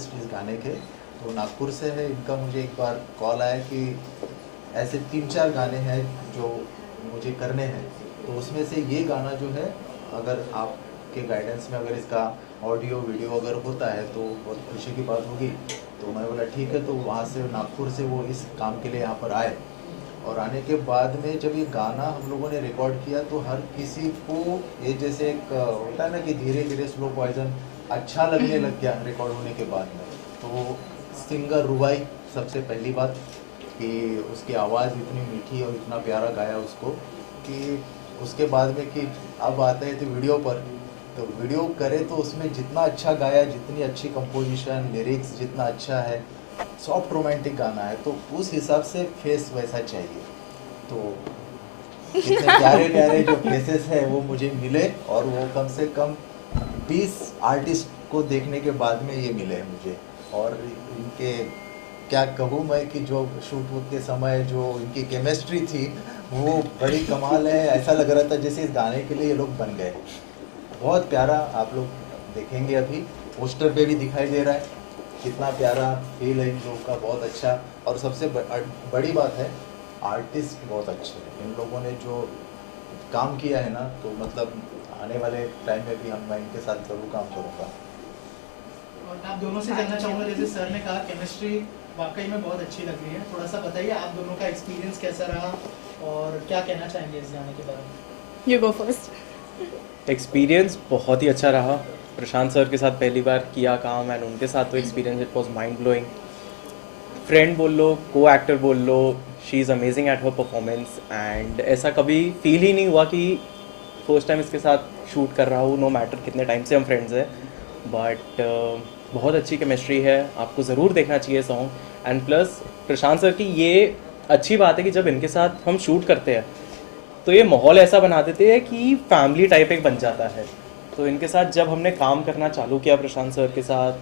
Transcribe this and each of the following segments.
Artist इस गाने के, तो नागपुर से है इनका। मुझे एक बार कॉल आया कि ऐसे 3-4 गाने हैं जो मुझे करने हैं, तो उसमें से ये गाना जो है, अगर आपके गाइडेंस में अगर इसका ऑडियो वीडियो अगर होता है तो बहुत खुशी की बात होगी। तो मैं बोला ठीक है, तो वहाँ से नागपुर से वो इस काम के लिए यहाँ पर आए, और आने के बाद में जब ये गाना हम लोगों ने रिकॉर्ड किया तो हर किसी को ये जैसे एक होता है ना कि धीरे धीरे स्लो पॉइजन अच्छा लगने लग गया रिकॉर्ड होने के बाद में। तो सिंगर रुबाई, सबसे पहली बात कि उसकी आवाज़ इतनी मीठी और इतना प्यारा गाया उसको, कि उसके बाद में कि अब आते हैं तो वीडियो पर, तो वीडियो करे तो उसमें जितना अच्छा गाया, जितनी अच्छी कंपोजिशन, लिरिक्स जितना अच्छा है, सॉफ्ट रोमांटिक गाना है, तो उस हिसाब से फेस वैसा चाहिए। तो इतने प्यारे प्यारे जो फेसेस है वो मुझे मिले, और वो कम से कम 20 आर्टिस्ट को देखने के बाद में ये मिले मुझे। और इनके क्या कहूँ मैं कि जो शूट के समय जो इनकी केमिस्ट्री थी वो बड़ी कमाल है। ऐसा लग रहा था जैसे इस गाने के लिए ये लोग बन गए। बहुत प्यारा, आप लोग देखेंगे अभी पोस्टर पे भी दिखाई दे रहा है कितना प्यारा फील है इन लोगों का, बहुत अच्छा। और सबसे बड़ी बात है, आर्टिस्ट बहुत अच्छे हैं इन लोगों ने जो काम किया है ना, तो मतलब आने वाले टाइम में भी मैं इनके साथ जरूर काम करूँगा। और आप दोनों से जानना चाहूँगा, जैसे सर ने कहा केमिस्ट्री वाकई में बहुत अच्छी लग रही है, थोड़ा सा बताइए आप दोनों का एक्सपीरियंस कैसा रहा और क्या कहना चाहेंगे इस गाने के बारे में। You go first. एक्सपीरियंस बहुत ही अच्छा रहा। प्रशांत सर के साथ पहली बार किया काम, एंड उनके साथ तो experience it was mind blowing. Friend बोल लो, को एक्टर बोल लो, she is amazing at her performance, and ऐसा कभी फील ही नहीं हुआ कि फर्स्ट टाइम इसके साथ शूट कर रहा हूँ, नो मैटर कितने टाइम से हम फ्रेंड्स हैं। बट बहुत अच्छी केमिस्ट्री है, आपको ज़रूर देखना चाहिए song. And plus Prashant sir की ये अच्छी बात है कि जब इनके साथ हम शूट करते हैं तो ये माहौल ऐसा बना देते हैं कि फैमिली टाइप एक बन जाता है। तो इनके साथ जब हमने काम करना चालू किया प्रशांत सर के साथ,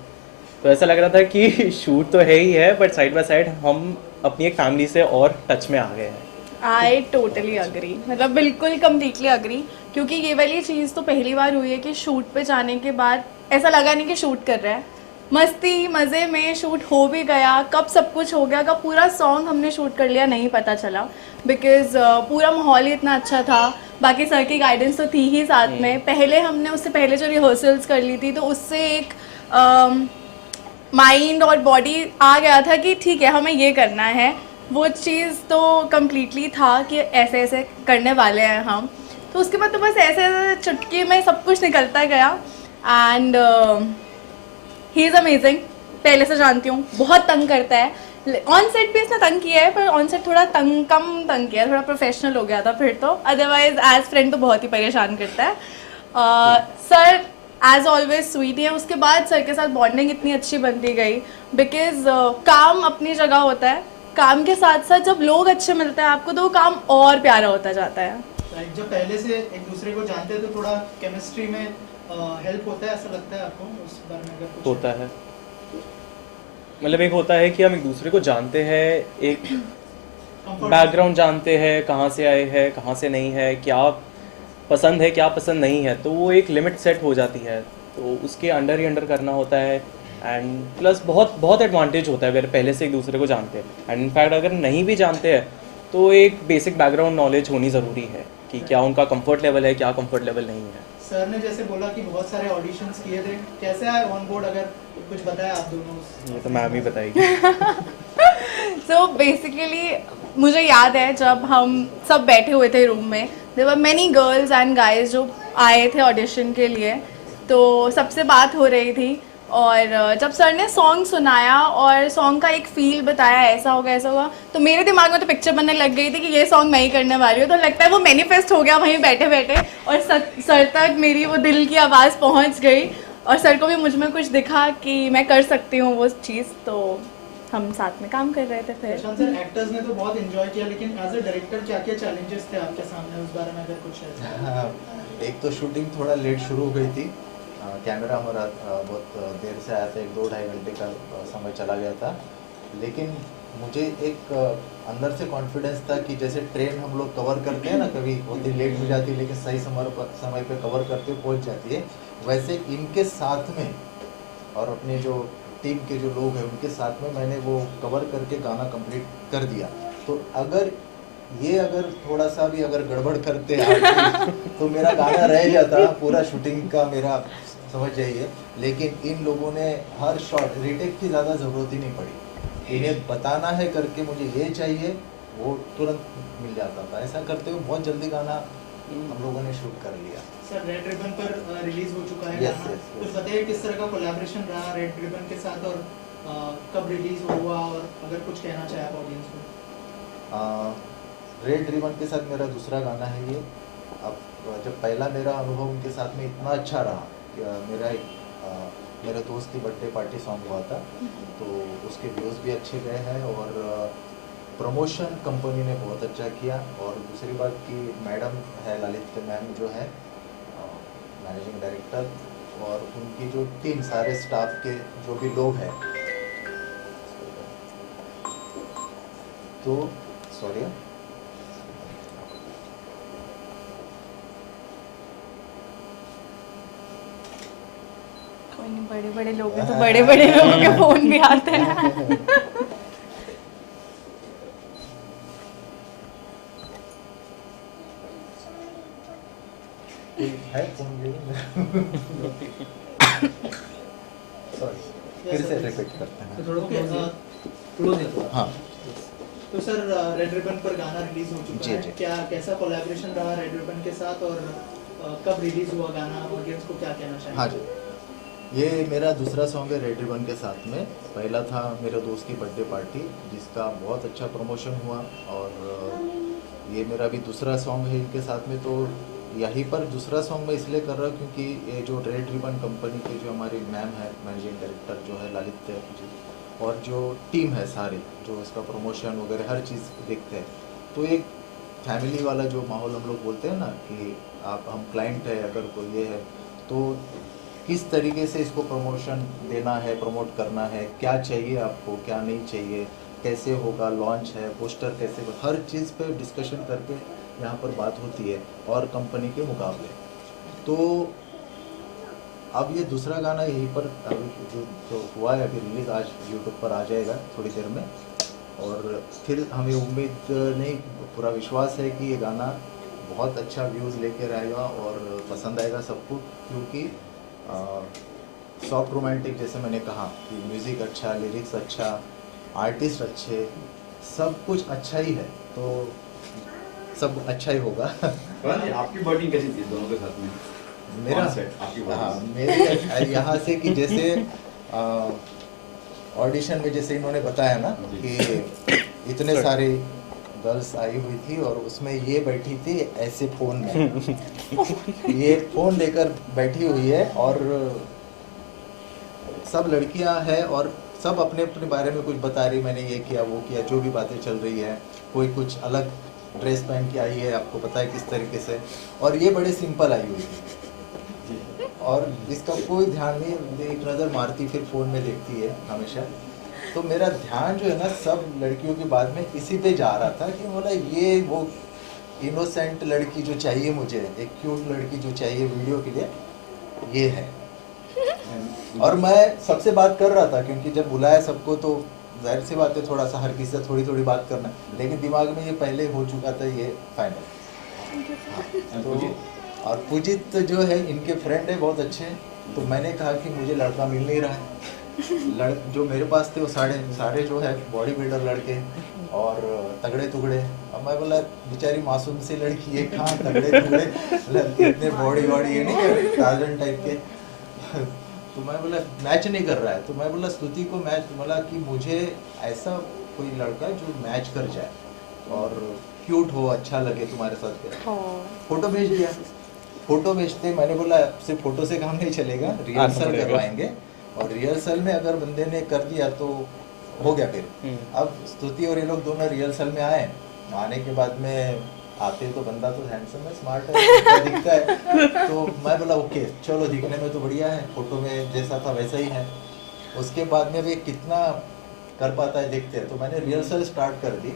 तो ऐसा लग रहा था कि शूट तो है ही है, बट साइड बाय साइड हम अपनी एक फैमिली से और टच में आ गए हैं। आई टोटली अग्री, मतलब बिल्कुल कम्प्लीटली अग्री, क्योंकि ये वाली चीज़ तो पहली बार हुई है कि शूट पे जाने के बाद ऐसा लगा नहीं कि शूट कर रहा है, मस्ती मज़े में शूट हो भी गया। कब सब कुछ हो गया, कब पूरा सॉन्ग हमने शूट कर लिया नहीं पता चला, बिकॉज पूरा माहौल ही इतना अच्छा था। बाकी सर की गाइडेंस तो थी ही साथ में। पहले हमने उससे पहले जो रिहर्सल्स कर ली थी, तो उससे एक माइंड और बॉडी आ गया था कि ठीक है हमें ये करना है। वो चीज़ तो कम्प्लीटली था कि ऐसे ऐसे करने वाले हैं हम। तो उसके बाद तो बस ऐसे ऐसे चुटकी में सब कुछ निकलता गया। एंड ही इज़ अमेजिंग, पहले से जानती हूँ, बहुत तंग करता है। ऑन सेट भी इसने तंग किया है, पर ऑन सेट थोड़ा कम तंग किया है, थोड़ा प्रोफेशनल हो गया था फिर तो। अदरवाइज एज फ्रेंड तो बहुत ही परेशान करता है। सर एज ऑलवेज स्वीट है। उसके बाद सर के साथ बॉन्डिंग इतनी अच्छी बनती गई, बिकॉज काम अपनी जगह होता है, काम के साथ साथ जब लोग अच्छे मिलते हैं आपको तो वो काम और प्यारा होता जाता है। जब पहले से एक दूसरे को जानते हैं तो थोड़ा केमिस्ट्री में हेल्प होता है, ऐसा लगता है आपको उस बारे में? अगर कुछ होता है, मतलब एक होता है कि हम एक दूसरे को जानते हैं, एक बैकग्राउंड जानते हैं, कहाँ से आए हैं कहाँ से नहीं है, क्या पसंद है क्या पसंद नहीं है, तो वो एक लिमिट सेट हो जाती है, तो उसके अंडर ही अंडर करना होता है। एंड प्लस बहुत बहुत एडवांटेज होता है अगर पहले से एक दूसरे को जानते हैं। एंड इनफैक्ट अगर नहीं भी जानते हैं तो एक बेसिक बैकग्राउंड नॉलेज होनी ज़रूरी है कि क्या उनका कंफर्ट लेवल है, क्या कंफर्ट लेवल नहीं है। सर ने जैसे बोला कि बहुत सारे ऑडिशंस किए थे, कैसे आए ऑन बोर्ड, अगर कुछ बताया आप दोनों? ये तो मैम ही बताएगी। सो बेसिकली मुझे याद है जब हम सब बैठे हुए थे रूम में, there were many girls and guys जो आए थे ऑडिशन के लिए, तो सबसे बात हो रही थी। और जब सर ने सॉन्ग सुनाया और सॉन्ग का एक फील बताया, ऐसा होगा ऐसा होगा, तो मेरे दिमाग में तो पिक्चर बनने लग गई थी कि ये सॉन्ग मैं ही करने वाली हूँ। तो लगता है वो मैनिफेस्ट हो गया वहीं बैठे बैठे, और सर तक मेरी वो दिल की आवाज़ पहुँच गई, और सर को भी मुझ में कुछ दिखा कि मैं कर सकती हूँ वो चीज़। तो हम साथ में काम कर रहे थे। फिर सर एक्टर्स ने तो बहुत एंजॉय किया, लेकिन एज ए डायरेक्टर क्या क्या चैलेंजेस थे आपके सामने, उस बारे में अगर कुछ है? एक तो शूटिंग थोड़ा लेट शुरू हो गई थी, कैमरा हमारा बहुत देर से आया था, 1-2 घंटे का समय चला गया था। लेकिन मुझे एक अंदर से कॉन्फिडेंस था कि जैसे ट्रेन हम लोग कवर करते हैं ना, कभी होती लेट हो जाती है लेकिन सही समय पे कवर करते हुए पहुंच जाती है, वैसे इनके साथ में और अपने जो टीम के जो लोग हैं उनके साथ में मैंने वो कवर करके गाना कंप्लीट कर दिया। तो अगर थोड़ा सा भी अगर गड़बड़ करते आर्टिस्ट तो मेरा गाना रह जाता पूरा शूटिंग का मेरा, समझ जाइए। लेकिन इन लोगों ने हर शॉट रीटेक की ज़्यादा ज़रूरत ही नहीं पड़ी, इन्हें बताना है करके मुझे ये चाहिए, वो तुरंत मिल जाता था। ऐसा करते हुए बहुत जल्दी गाना हम लोगों ने शूट कर लिया। सर रेड रिबन पर रिलीज हो चुका है Yes, गाना, yes, yes. कुछ बताइए किस तरह का कोलैबोरेशन रहा रेड रिबन के साथ और कब रिलीज हुआ, और अगर कुछ कहना चाहे आप ऑडियंस को। रेड रिबन के साथ मेरा दूसरा गाना है ये। अब जब पहला मेरा अनुभव उनके साथ में इतना अच्छा रहा कि मेरे दोस्त की बर्थडे पार्टी सॉन्ग हुआ था, तो उसके व्यूज़ भी अच्छे गए हैं और प्रमोशन कंपनी ने बहुत अच्छा किया। और दूसरी बात कि मैडम है ललित मैम जो है मैनेजिंग डायरेक्टर, और उनकी जो टीम सारे स्टाफ के जो भी लोग हैं, तो सॉरी कोई नहीं, बड़े बड़े लोग हैं तो बड़े बड़े लोगों के फोन भी आते हैं। है सॉरी, फिर से रिपीट करते हैं। हाँ, तो सर रेड रिबन पर गाना रिलीज हो चुका जी, है, जी। क्या कैसा कोलैबोरेशन रहा रेड रिबन के साथ, और कब रिलीज हुआ गाना, ऑडियंस को क्या कहना चाहिए? हाँ जी, ये मेरा दूसरा सॉन्ग है रेड रिबन के साथ में। पहला था मेरे दोस्त की बर्थडे पार्टी जिसका बहुत अच्छा प्रमोशन हुआ, और ये मेरा भी दूसरा सॉन्ग है इनके साथ में। तो यहीं पर दूसरा सॉन्ग मैं इसलिए कर रहा हूँ क्योंकि ये जो रेड रिबन कंपनी के जो हमारी मैम है मैनेजिंग डायरेक्टर जो है ललित जी, और जो टीम है सारी जो इसका प्रमोशन वगैरह हर चीज़ देखते हैं, तो एक फैमिली वाला जो माहौल हम लोग बोलते हैं ना कि आप हम क्लाइंट है, अगर कोई ये है तो किस तरीके से इसको प्रमोशन देना है, प्रमोट करना है, क्या चाहिए आपको, क्या नहीं चाहिए, कैसे होगा, लॉन्च है, पोस्टर कैसे, हर चीज़ पे डिस्कशन करके यहाँ पर बात होती है और कंपनी के मुकाबले। तो अब ये दूसरा गाना यहीं पर अभी जो हुआ है अभी रिलीज़, आज यूट्यूब पर आ जाएगा थोड़ी देर में, और फिर हमें उम्मीद नहीं पूरा विश्वास है कि ये गाना बहुत अच्छा व्यूज़ लेकर आएगा और पसंद आएगा सबको, क्योंकि सॉफ्ट रोमांटिक जैसे मैंने कहा कि म्यूज़िक अच्छा, लिरिक्स अच्छा, आर्टिस्ट अच्छे, सब कुछ अच्छा ही है, तो सब अच्छा ही होगा। आपकी बॉडी कैसी थी दोनों के साथ में? मेरा आपकी हाँ, मेरे यहाँ से कि जैसे ऑडिशन में जैसे इन्होंने बताया ना कि इतने सारे गर्ल्स आई हुई थी और उसमें ये बैठी थी ऐसे फ़ोन में ये फ़ोन लेकर बैठी हुई है, और सब लड़कियां हैं और सब अपने अपने बारे में कुछ बता रही, मैंने ये किया वो किया, जो भी बातें चल रही है। कोई कुछ अलग ड्रेस पहन के आई है, आपको पता है किस तरीके से, और ये बड़े सिंपल आई हुई थी और इसका कोई ध्यान नहीं, एक नज़र मारती फिर फ़ोन में देखती है हमेशा। तो मेरा ध्यान जो है ना सब लड़कियों के बाद में इसी पे जा रहा था कि बोला ये वो इनोसेंट लड़की जो चाहिए मुझे, एक क्यूट लड़की जो चाहिए वीडियो के लिए, ये है। और मैं सबसे बात कर रहा था क्योंकि जब बुलाया सबको तो जाहिर सी बात है थोड़ा सा हर किसी से थोड़ी थोड़ी बात करना, लेकिन दिमाग में ये पहले हो चुका था ये फाइनल। तो और पूजित जो है इनके फ्रेंड है बहुत अच्छे, तो मैंने कहा कि मुझे लड़का मिल नहीं रहा है, जो मेरे पास थे वो सारे जो है बॉडी बिल्डर लड़के और तगड़े टुगड़े। अब मैं बोला बेचारी मासूम सी लड़की है, कहाँ तगड़े टुगड़े इतने बॉडी ये नहीं टार्जन टाइप के। तो मैं बोला मैच नहीं कर रहा है, तो मैं बोला स्तुति को मैच, बोला कि मुझे ऐसा कोई लड़का जो मैच कर जाए और क्यूट हो, अच्छा लगे तुम्हारे साथ। फोटो भेज दिया, फोटो भेजते मैंने बोला सिर्फ फोटो से काम नहीं चलेगा, रिहर्सल करवाएंगे, और रिहर्सल में अगर बंदे ने कर दिया तो हो गया। फिर अब स्तुति और ये लोग दोनों रिहर्सल में आए, आने के बाद में आते तो बंदा तो हैंडसम है, स्मार्ट है, अच्छा दिखता है, तो मैं बोला ओके चलो दिखने में तो बढ़िया है, फोटो में जैसा था वैसा ही है। उसके बाद में भी कितना कर पाता है देखते हैं, तो मैंने रिहर्सल स्टार्ट कर दी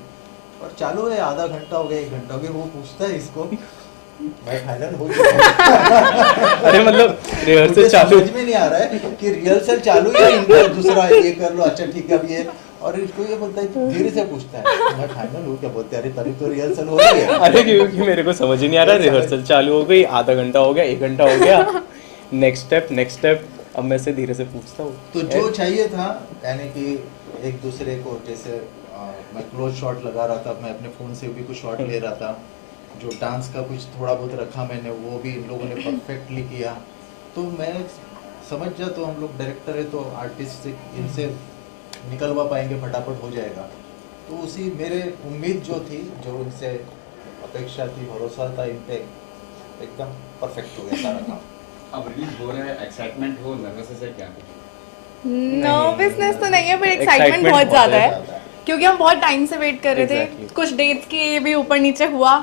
और चालू है, आधा घंटा हो गया 1 घंटा हो गया, वो पूछता है इसको मैं फाइनल हो चुका हूँ। अरे मतलब रिहर्सल चालू समझ में नहीं आ रहा है कि रिहर्सल चालू या इनका दूसरा ये कर लो, अच्छा ठीक है अब ये, और इसको ये बोलता है धीरे से पूछता है मैं फाइनल हूँ क्या, बोलते हैं अरे तभी तो रिहर्सल हो रही है। अरे क्योंकि मेरे को समझ ही नहीं आ रहा, रिहर्सल चालू हो गई, आधा घंटा हो गया, 1 घंटा हो गया, नेक्स्ट स्टेप, अब मैं से धीरे से पूछता हूँ। तो जो चाहिए था यानी कि एक दूसरे को, जैसे मैं क्लोज शॉट लगा रहा था, मैं अपने फ़ोन से भी कुछ शॉट ले रहा था, जो डांस का कुछ थोड़ा बहुत रखा मैंने वो भी इन लोगों ने परफेक्टली किया, तो मैं समझ जा, तो हम लोग डायरेक्टर है तो आर्टिस्ट से इनसे निकलवा पाएंगे, फटाफट हो जाएगा। तो उसी मेरे उम्मीद जो थी, जो उनसे अपेक्षा थी, भरोसा था इन पे, एकदम परफेक्ट हो गया सारा काम। अब रिलीज हो रहा है, एक्साइटमेंट हो, नर्वसनेस है क्या? नर्वसनेस तो नहीं है, पर एक्साइटमेंट Excitement बहुत बहुत ज़्यादा ज़्यादा है, है। क्योंकि हम बहुत टाइम से वेट कर रहे थे। Exactly. कुछ डेट्स की भी ऊपर नीचे हुआ,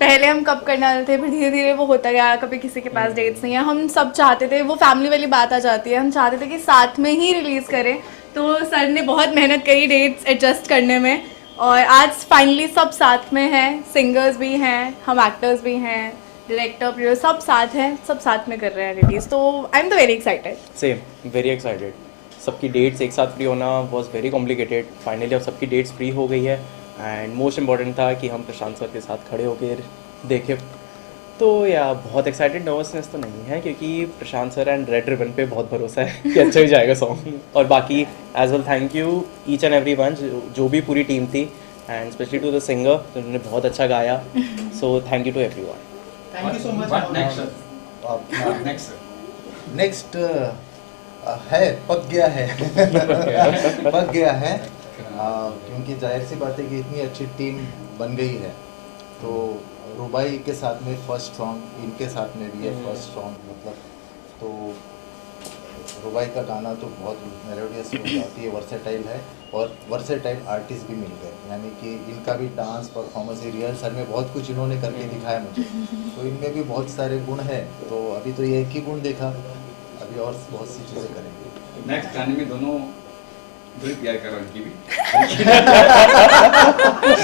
पहले हम कब करने वाले थे, फिर धीरे धीरे वो होता गया, कभी किसी के पास डेट्स नहीं है। हम सब चाहते थे, वो फैमिली वाली बात आ जाती है, हम चाहते थे कि साथ में ही रिलीज़ करें, तो सर ने बहुत मेहनत करी डेट्स एडजस्ट करने में, और आज फाइनली सब साथ में हैं, सिंगर्स भी हैं, हम एक्टर्स भी हैं, डायरेक्टर प्रोड्यूसर सब साथ हैं, सब साथ में कर रहे हैं रिलीज़, तो आई एम तो very excited. Same, very excited. सबकी डेट्स एक साथ फ्री होना वॉज वेरी कॉम्प्लिकेटेड, फाइनली अब सबकी डेट्स फ्री हो गई है, एंड मोस्ट इम्पॉर्टेंट था कि हम प्रशांत सर के साथ खड़े होकर देखें। तो या बहुत एक्साइटेड, नर्वसनेस तो नहीं है, क्योंकि प्रशांत सर एंड रेड रिबन पे बहुत भरोसा है कि अच्छा ही जाएगा सॉन्ग। और बाकी as well thank you each and every one, जो भी पूरी टीम थी, and specially to the singer जिन्होंने बहुत अच्छा गाया, so thank you to everyone. Thank you so much. What next, sir? अपना Next, sir. नेक्स्ट है, पक गया है पक गया है, क्योंकि जाहिर सी बात है कि इतनी अच्छी टीम बन गई है, तो रुबाई के साथ में फर्स्ट सॉन्ग, इनके साथ में भी है फर्स्ट सॉन्ग, मतलब तो रुबाई का गाना तो बहुत मेलोडियस होती है, वर्सेटाइल है, और वर्सेटाइल आर्टिस्ट भी मिल गए, यानी कि इनका भी डांस परफॉर्मेंस, रिहर्सल में बहुत कुछ इन्होंने करके दिखाया मुझे, तो इनमें भी बहुत सारे गुण हैं, तो अभी तो ये एक ही गुण देखा, अभी और बहुत सी चीज़ें करेंगे। नेक्स्ट गाने में दोनों दिल प्यार करो उनकी भी।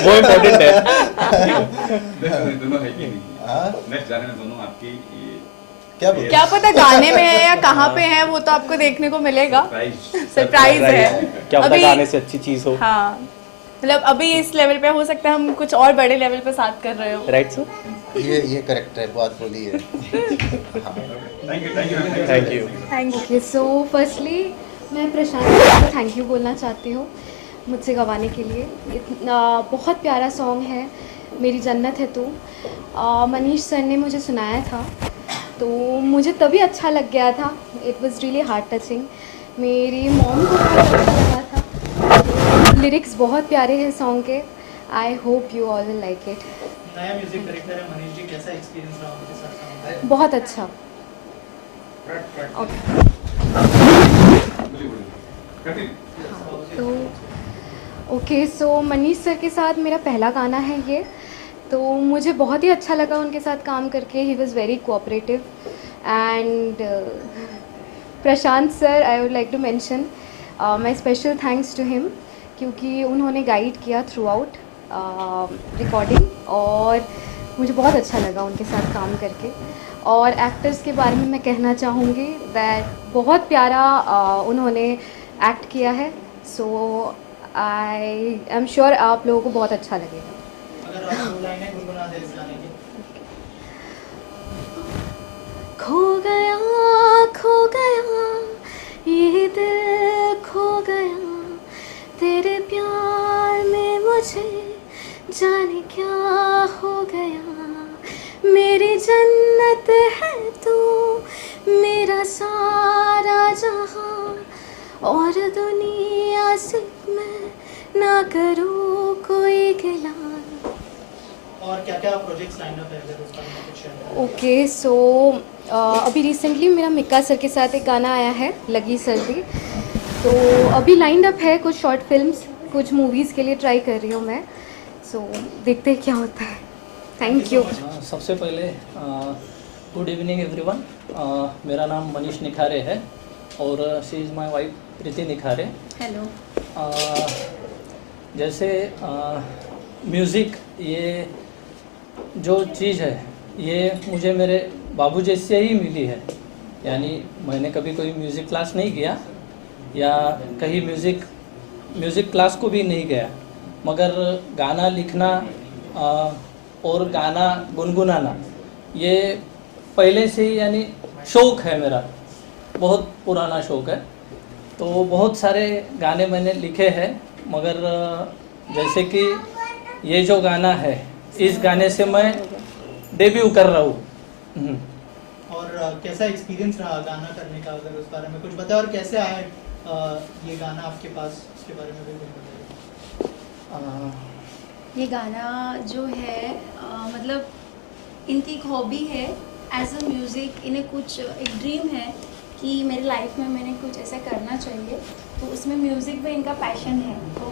वो इम्पोर्टेंट है। दोनों है कि नहीं? हाँ? नेक्स्ट गाने में दोनों आपकी ये क्या बोल क्या पता गाने में है या कहाँ पे है, वो तो आपको देखने को मिलेगा, सरप्राइज है। क्या पता अभी- गाने से अच्छी चीज़ हो। हाँ, मतलब अभी इस लेवल पे हो सकता है हम कुछ और बड़े लेवल पे साथ कर रहे हो। Right sir? ये करेक्ट है, बात बोली है। हाँ। Thank you. Thank you. Okay, so firstly मैं प्रशांत सर को थैंक यू बोलना चाहती हूँ मुझसे गवाने के लिए। इतना बहुत प्यारा सॉन्ग है, मेरी जन्नत है तू। मनीष सर ने मुझे सुनाया था, तो मुझे तभी अच्छा लग गया था। It was really heart touching. मेरी मॉम को बहुत अच्छा लगा था। लिरिक्स बहुत प्यारे हैं सॉन्ग के। I hope you all will like it. नया म्यूजिक डायरेक्टर है मनीष जी, कैसा एक्सपीरियंस रहा उनके साथ काम करने बहुत अच्छा। का? ओके, तो ओके, सो मनीष सर के साथ मेरा पहला गाना है ये, तो मुझे बहुत ही अच्छा लगा उनके साथ काम करके। He was very cooperative and Prashant sir, I would like to mention my special thanks to him, क्योंकि उन्होंने गाइड किया थ्रू आउट रिकॉर्डिंग, और मुझे बहुत अच्छा लगा उनके साथ काम करके। और एक्टर्स के बारे में मैं कहना चाहूँगी दैट बहुत प्यारा उन्होंने एक्ट किया है, सो आई एम श्योर आप लोगों को बहुत अच्छा लगेगा। अगर आप 2 लाइनें गुनगुना दे इस गाने की। खो गया ये दिल, खो गया तेरे प्यार में, मुझे जाने क्या हो गया। मेरी जन्नत है तू, मेरा सारा जहां, और दुनिया से मैं ना करूँ कोई गिला। और क्या क्या प्रोजेक्ट्स लाइन अप है, अगर उस बारे में कुछ शेयर करें। ओके, सो अभी रिसेंटली मेरा मिक्का सर के साथ एक गाना आया है, लगी सर्दी, तो अभी लाइंड अप है कुछ शॉर्ट फिल्म्स, कुछ मूवीज़ के लिए ट्राई कर रही हूँ मैं, सो देखते हैं क्या होता है। Thank you. सबसे पहले गुड इवनिंग एवरीवन। मेरा नाम मनीष निखारे है और she is my wife Preeti Nikhare. Hello. जैसे म्यूज़िक ये जो चीज़ है ये मुझे मेरे बाबूजी से ही मिली है। यानी मैंने कभी कोई म्यूज़िक क्लास नहीं किया या कहीं म्यूज़िक क्लास को भी नहीं गया, मगर गाना लिखना और गाना गुनगुनाना ये पहले से ही यानी शौक़ है मेरा, बहुत पुराना शौक़ है। तो बहुत सारे गाने मैंने लिखे हैं, मगर जैसे कि ये जो गाना है, इस गाने से मैं डेब्यू कर रहा हूँ। और कैसा एक्सपीरियंस रहा गाना करने का, अगर उस बारे में कुछ बताएं, और कैसे आए ये गाना आपके पास, उसके बारे में भी कुछ बताइए। ये गाना जो है मतलब इनकी एक हॉबी है एज अ म्यूज़िक। इन्हें कुछ एक ड्रीम है कि मेरी लाइफ में मैंने कुछ ऐसा करना चाहिए, तो उसमें म्यूज़िक में इनका पैशन है। तो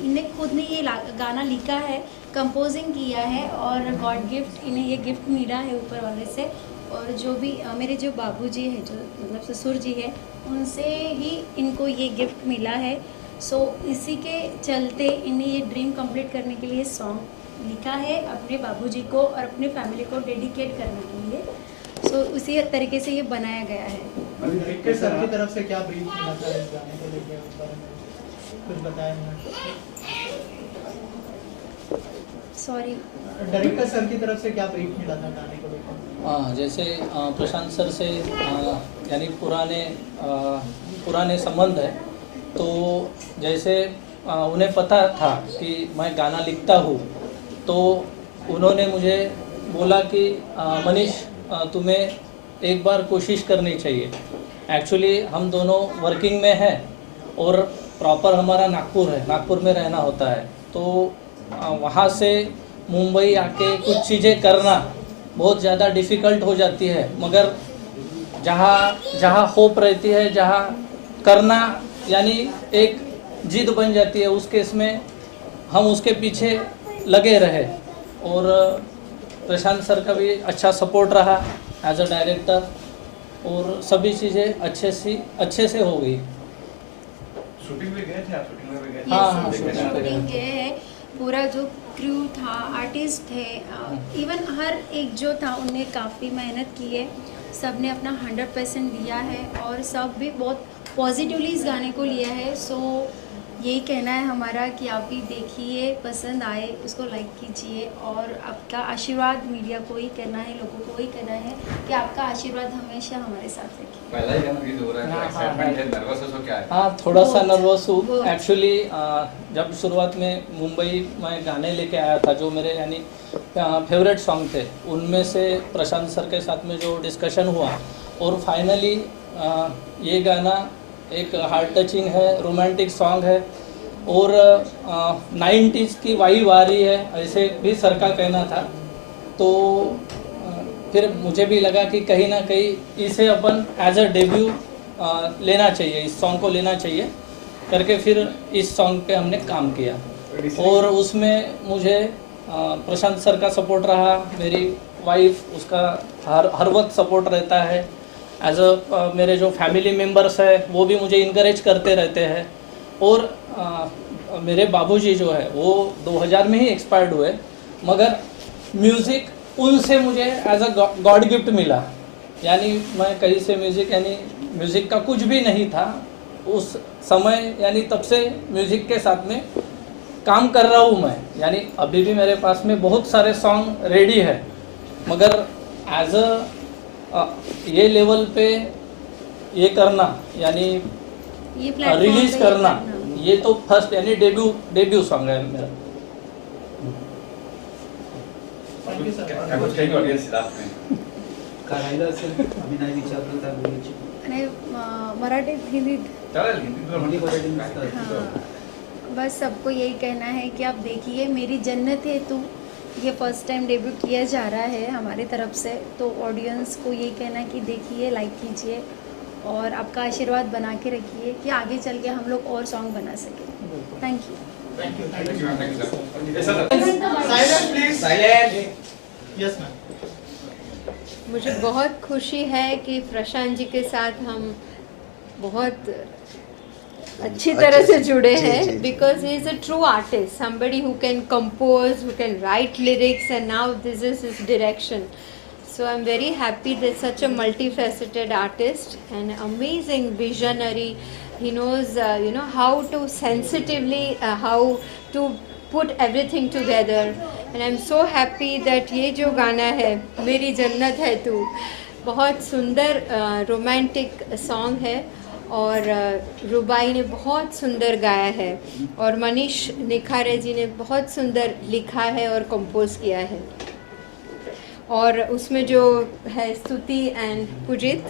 इन्हें खुद ने ये गाना लिखा है, कंपोजिंग किया है, और गॉड गिफ्ट इन्हें ये गिफ्ट मिला है ऊपर वाले से। और जो भी मेरे जो बाबूजी है, जो मतलब ससुर जी है, उनसे ही इनको ये गिफ्ट मिला है। सो इसी के चलते इन्हें ये ड्रीम कंप्लीट करने के लिए सॉन्ग लिखा है अपने बाबूजी को और अपने फैमिली को डेडिकेट करने के लिए। सो उसी तरीके से ये बनाया गया है। डायरेक्टर सर की तरफ से क्या ब्रीफ मिला था इस गाने को लेकर, उस बारे में कुछ बताया सॉरी, डायरेक्टर सर की तरफ से क्या ब्रीफ मिला था गाने को लेकर? हाँ, जैसे प्रशांत सर से यानी पुराने संबंध है, तो जैसे उन्हें पता था कि मैं गाना लिखता हूँ, तो उन्होंने मुझे बोला कि मनीष तुम्हें एक बार कोशिश करनी चाहिए। एक्चुअली हम दोनों वर्किंग में हैं और प्रॉपर हमारा नागपुर है, नागपुर में रहना होता है। तो वहाँ से मुंबई आके कुछ चीज़ें करना बहुत ज़्यादा डिफ़िकल्ट हो जाती है, मगर जहाँ होप रहती है, जहाँ करना यानी एक जिद बन जाती है, उस केस में हम उसके पीछे लगे रहे। और प्रशांत सर का भी अच्छा सपोर्ट रहा एज अ डायरेक्टर, और सभी चीज़ें अच्छे से हो गई। शूटिंग में गए थे आप? शूटिंग में भी गए थे? हाँ, शूटिंग गए हैं। पूरा जो क्रू था, आर्टिस्ट थे, इवन हर एक जो था उनने काफ़ी मेहनत की है। सब ने अपना 100% दिया है और सब भी बहुत पॉजिटिवली इस गाने को लिया है। सो यही कहना है हमारा कि आप भी देखिए, पसंद आए उसको लाइक कीजिए, और आपका आशीर्वाद मीडिया को ही करना है, लोगों को ही करना है कि आपका आशीर्वाद हमेशा हमारे साथ रखिए। पहला ही गाना रिलीज हो रहा है, तो एक्साइटमेंट है, नर्वस हो क्या है? हाँ, थोड़ा सा बहुत, नर्वस हूँ बहुत। एक्चुअली। जब शुरुआत में मुंबई में गाने लेके आया था, जो मेरे यानी फेवरेट सॉन्ग थे, उनमें से प्रशांत सर के साथ में जो डिस्कशन हुआ, और फाइनली ये गाना एक हार्ट टचिंग है, रोमांटिक सॉन्ग है, और 90s की वाइब आ रही है, ऐसे भी सर का कहना था। तो फिर मुझे भी लगा कि कहीं ना कहीं इसे अपन एज अ डेब्यू लेना चाहिए, इस सॉन्ग को लेना चाहिए करके फिर इस सॉन्ग पे हमने काम किया। और उसमें मुझे प्रशांत सर का सपोर्ट रहा, मेरी वाइफ उसका हर वक्त सपोर्ट रहता है। एज अ मेरे जो फैमिली मेम्बर्स है वो भी मुझे इनकरेज करते रहते हैं। और मेरे बाबूजी जो है वो 2000 में ही एक्सपायर्ड हुए, मगर म्यूज़िक उनसे मुझे एज अ गॉड गिफ्ट मिला। यानी मैं कहीं से म्यूज़िक का कुछ भी नहीं था उस समय, यानी तब से म्यूज़िक के साथ में काम कर रहा हूँ मैं। यानी अभी भी मेरे पास में बहुत सारे सॉन्ग रेडी है, मगर एज अ ये लेवल पे ये करना यानी ये प्लेटफॉर्म रिलीज पे करना, ये तो फर्स्ट यानी डेब्यू सॉन्ग है मेरा। Thank you sir. क्या कुछ कहेंगे ऑडियंस लास्ट में? काय राहिलं असेल आम्ही नाही विचारलं त्या गोष्टीची. आणि मराठीत हिंदीत चला हिंदी हिंदी मराठी में नसतं. हाँ, बस सबको यही कहना है कि आप देखिए मेरी जन्नत है तू, ये फर्स्ट टाइम डेब्यू किया जा रहा है हमारे तरफ से। तो ऑडियंस को यही कहना है कि देखिए, लाइक कीजिए और आपका आशीर्वाद बना के रखिए कि आगे चल के हम लोग और सॉन्ग बना सकें। Thank you. Thank you ma'am, thank you sir. Silent please. Silent. Yes ma'am. मुझे बहुत खुशी है कि प्रशांत जी के साथ हम बहुत अच्छी तरह से जुड़े हैं, because he is a true artist, somebody who can compose, who can write lyrics, and now this is his direction. So I'm very happy that such a multifaceted artist and amazing visionary. He knows, how to sensitively, how to put everything together. And I'm so happy that ये जो गाना है मेरी जन्नत है तू, बहुत सुंदर रोमांटिक सॉन्ग है और रुबाई ने बहुत सुंदर गाया है और मनीष निखारे जी ने बहुत सुंदर लिखा है और कंपोज किया है और उसमें जो है स्तुति एंड पुजित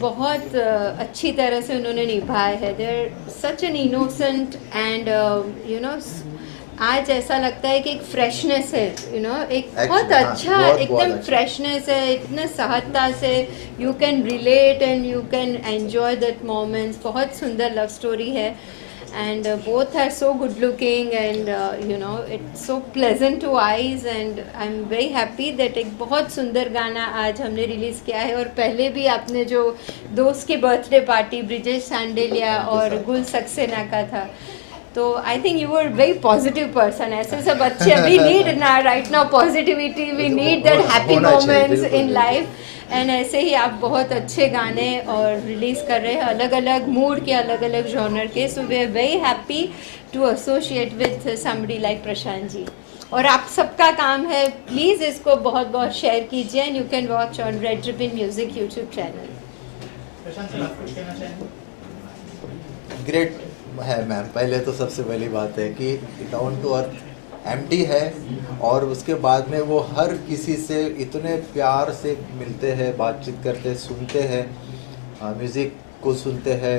बहुत अच्छी तरह से उन्होंने निभाया है. There such an innocent and आज ऐसा लगता है कि एक फ्रेशनेस है, एक बहुत अच्छा एकदम फ्रेशनेस है, इतने सहजता से you can relate and you can enjoy that moments. बहुत सुंदर लव स्टोरी है and both are so good looking and it's so pleasant to eyes and I'm very happy that एक बहुत सुंदर गाना आज हमने रिलीज़ किया है. और पहले भी आपने जो दोस्त की बर्थडे पार्टी ब्रिजेश सांडेलिया और गुल सक्सेना का था, तो I think you are very positive person. ऐसे सब अच्छे अभी नीड ना right now positivity, we need that happy moments in life and ऐसे ही आप बहुत अच्छे गाने और रिलीज़ कर रहे हैं अलग अलग मूड के, अलग अलग जॉनर के. So we are very happy to associate with somebody like Prashant ji. और आप सबका काम है, प्लीज़ इसको बहुत बहुत शेयर कीजिए and you can watch on red ribbon music YouTube channel. Prashant sir, आप कुछ कहना चाहेंगे? ग्रेट है मैम. पहले तो सबसे पहली बात है कि डाउन टू अर्थ एमडी है और उसके बाद में वो हर किसी से इतने प्यार से मिलते हैं, बातचीत करते हैं, सुनते हैं, म्यूज़िक को सुनते हैं,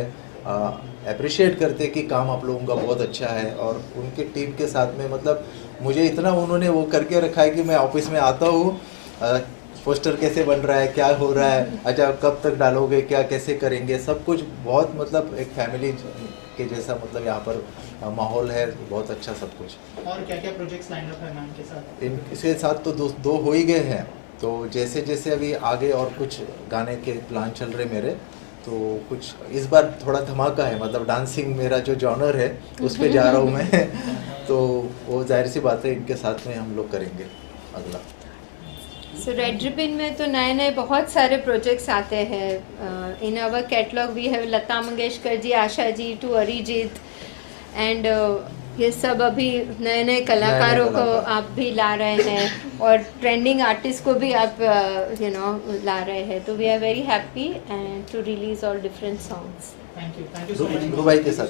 अप्रिशिएट करते हैं कि काम आप लोगों का बहुत अच्छा है. और उनके टीम के साथ में मतलब मुझे इतना उन्होंने वो करके रखा है कि मैं ऑफिस में आता हूँ, पोस्टर कैसे बन रहा है, क्या हो रहा है, अच्छा कब तक डालोगे, क्या कैसे करेंगे, सब कुछ बहुत मतलब एक फैमिली के जैसा मतलब यहाँ पर माहौल है, बहुत अच्छा सब कुछ. और क्या क्या प्रोजेक्ट्स लाइन अप है मैम के साथ? इनके साथ तो दो हो ही गए हैं, तो जैसे जैसे अभी आगे और कुछ गाने के प्लान चल रहे मेरे, तो कुछ इस बार थोड़ा धमाका है, मतलब डांसिंग मेरा जो जॉनर है उस पे जा रहा हूँ मैं तो वो जाहिर सी बात है इनके साथ में हम लोग करेंगे अगला. सो रेड रिबन में तो नए नए बहुत सारे प्रोजेक्ट्स आते हैं. In our catalog we have Lata Mangeshkar ji, Asha ji to Arijit and ये सब अभी नए नए कलाकारों को आप भी ला रहे हैं और ट्रेंडिंग आर्टिस्ट को भी आप ला रहे हैं. तो we are very happy and to release all different songs. Thank you so much. रुबाई के साथ